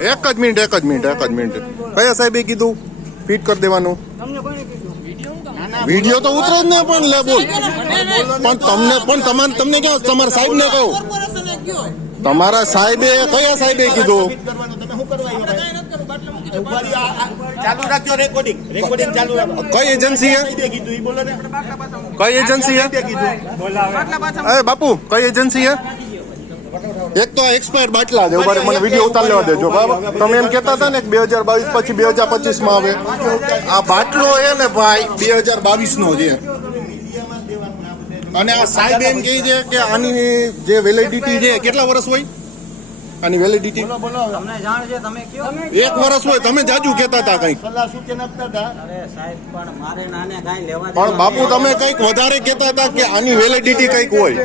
એક જ મિનિટ એક જ મિનિટ એક જ મિનિટ. કયા સાહેબે કીધું? ફિટ કરી દેવાનું. વીડિયો તો ઉતરે જ ને પણ લે બોલ. પણ તમને પણ તમારે તમને ક્યાં તમારા સાહેબ ને કહું? તમારા સાહેબે કયા સાહેબે કીધું? ચાલુ રાખજો રેકોર્ડિંગ રેકોર્ડિંગ ચાલુ રાખો કઈ એજન્સી હે? કીધું ઈ બોલો ને કઈ એજન્સી હે એ બાપુ કઈ એજન્સી હે? એક તો એક્સપાયર બાટલા છે ઊભા મને વીડિયો ઉતાર લેવા દેજો બરાબર? તમે એમ કહેતા હતા ને બે હજાર બાવીસ પછી બે હજાર પચીસમાં આવે. આ બાટલો એ ને ભાઈ બે હજાર બાવીસ નો છે. અને આ સાહેબ એમ કહે છે કે આની જે વેલિડિટી છે કેટલા વર્ષ હોય? આની વેલિડિટી તમને જાણ છે તમે કયો? એક વર્ષ હોય તમે જાજુ કહેતા હતા સલાહ અરે સાહેબ પણ મારે નાને કાંઈ લેવા પણ બાપુ તમે કંઈક વધારે કહેતા હતા કે આની વેલિડિટી કંઈક હોય.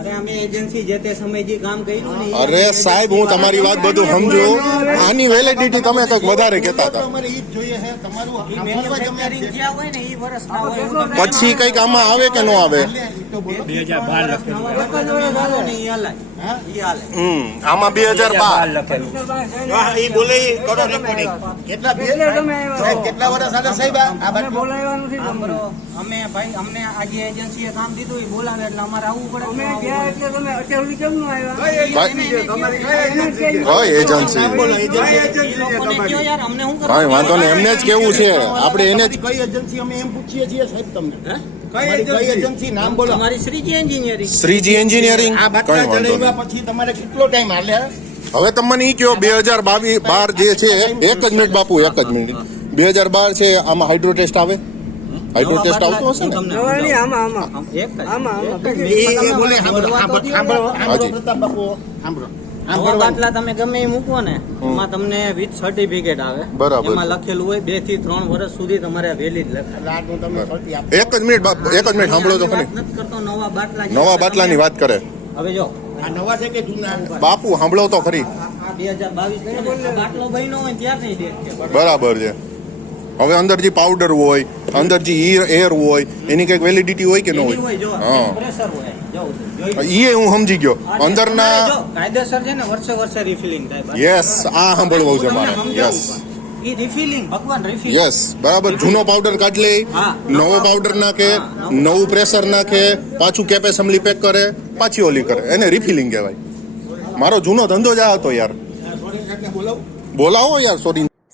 અરે અમે એજન્સી જે તે સમય જે કામ કર્યું ને અરે સાહેબ હું તમારી વાત બધું સમજુ. આની વેલિડિટી તમે કંઈક વધારે કહેતા હતા. તમારે ઈ જ જોઈએ છે તમારું પછી કંઈક આમાં આવે કે ન આવે? લે, ઈ તો બોલો. નવા વર્ષ હાલો ને ઈ હાલે. હા? ઈ હાલે. હમ. આમાં બે હજાર બાર. હા, ઈ બોલે કરો રેકોર્ડિંગ કેટલા કેટલા વર્ષ હાલે સાહેબ આ આ બાટલો? આમ બરો, અમે ભાઈ અમને આજે એજન્સીએ કામ દીધું ઈ બોલાવે એટલે અમારે આવવું પડે. અમે એજન્સી બોલો એજન્સી ઈ લોકોને કયો યાર અમને શું કઈ વાંધો નહીં એમને જ કેવું છે. આપણે એને જ કઈ એજન્સી અમે એમ પૂછીએ છીએ સાહેબ તમને. કઈ એજન્સી નામ બોલો. શ્રીજી એન્જિનિયરિંગ શ્રીજી એન્જિનિયરિંગ આ બાટલા ચડાવ્યા પછી તમારે કેટલો ટાઈમ હાલે? હવે તમે મને ઈ કહો બે હજાર બાવીસ બાર જે છે એક જ મિનિટ બાપુ એક જ મિનિટ બે હજાર બાર છે આમાં હાઇડ્રો ટેસ્ટ આવે? હાઇડ્રો ટેસ્ટ આવતો હશે ને? આમાં આમાં. આમાં એ બોલે સાંભળો સાંભળો સાંભળો. પ્રતાપ બાપુ સાંભળો. નવા બાટલા તમે ગમે એ મૂકો ને એમાં તમને વિથ સર્ટિફિકેટ આવે. બરાબર. એમાં લખેલું હોય બેથી ત્રણ વર્ષ સુધી તમારે લખાય. તમે સર્ટી આપો. એક જ મિનિટ બાપુ એક જ મિનિટ સાંભળો તો ખરી કરતો નવા બાટલા નવા બાટલાની વાત કરે. હવે જો. આ નવા છે કે જૂના બાપુ સાંભળો તો ખરી. આ બે હજાર બાવીસ બાટલો બન્યો હોય ત્યારથી ડેટ. બરાબર છે. હવે અંદર જે પાવડર હોય અંદર જે એર હોય એની કંઈક વેલિડિટી હોય કે ન હોય? હા. પ્રેશર હોય. જો જોઈ ઈ હું સમજી ગયો. અંદરના કાયદેસર છે ને વર્ષે વર્ષે રિફિલિંગ થાય યસ આ સાંભળવું છે મારે. યસ યસ બરાબર. જૂનો પાવડર કાઢ લે નવો પાવડર નાખે નવું પ્રેશર નાખે. પાછું કેપ એસેમ્બલી પેક કરે પાછી ઓલી કરે. એને રિફિલિંગ કહેવાય. મારો જૂનો ધંધો જ આ હતો યાર. બોલાવો યાર સોરી